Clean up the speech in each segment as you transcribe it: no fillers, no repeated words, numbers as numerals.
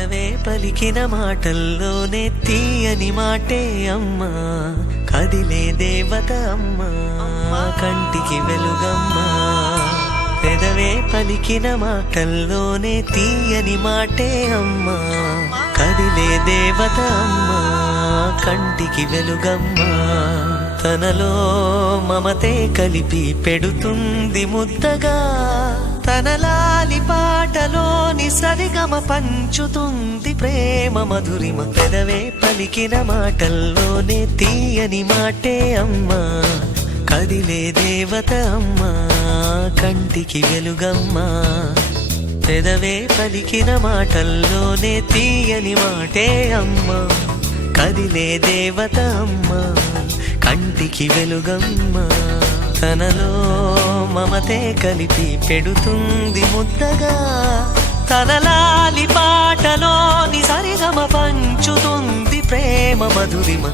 పెదవే పలికిన మాటల్లోనే తీయని మాటే అమ్మా, కదిలే దేవత అమ్మా, కంటికి వెలుగమ్మా. పెదవే పలికిన మాటల్లోనే తీయని మాటే అమ్మా, కదిలే దేవత అమ్మా, కంటికి వెలుగమ్మా. తనలో మమతే కలిపి పెడుతుంది ముద్దగా, తన లాలి పాటలోని సరిగమ పంచుతుంది ప్రేమ మధురిమ. పెదవే పలికిన మాటల్లోనే తీయని మాటే అమ్మా, కదిలే దేవత అమ్మా, కంటికి వెలుగమ్మా. పెదవే పలికిన మాటల్లోనే తీయని మాటే అమ్మా, కదిలే దేవత అమ్మా, కంటికి వెలుగమ్మా. తనలో మమతే కలిపి పెడుతుంది ముద్దగా, తన లాలి పాటలోని సరిగమ పంచుతుంది ప్రేమ మధురిమ.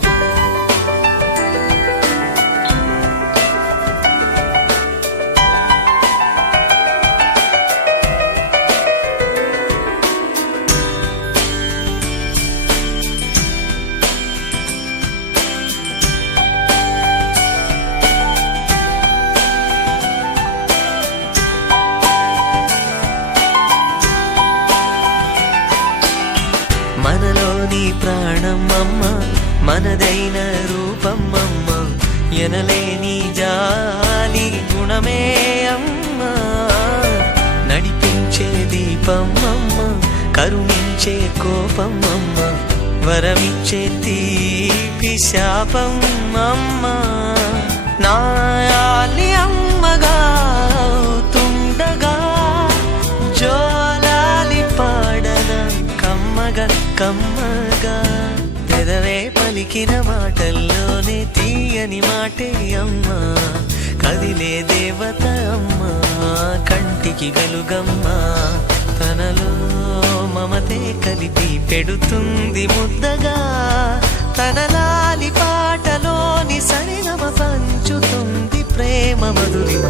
మనలోని ప్రాణం అమ్మ, మనదైన రూపం అమ్మ, ఎనలేని జాలి గుణమే అమ్మ. నడిపించే దీపం అమ్మ, కరుణించే కోపం అమ్మ, వరమిచ్చే తీపి శాపం అమ్మ. నాయాలి అమ్మగా అవుతుండగా, జోలాలి పాడన కమ్మగా కమ్మగా. పెదవే పలికిన మాటల్లోనే తీయని మాటే అమ్మా, కదిలే దేవత అమ్మా, కంటికి వెలుగమ్మా. తనలో మమతే కలిపి పెడుతుంది ముద్దగా, తన లాలి పాటలోని సరిగమ పంచుతుంది ప్రేమ మధురిమ.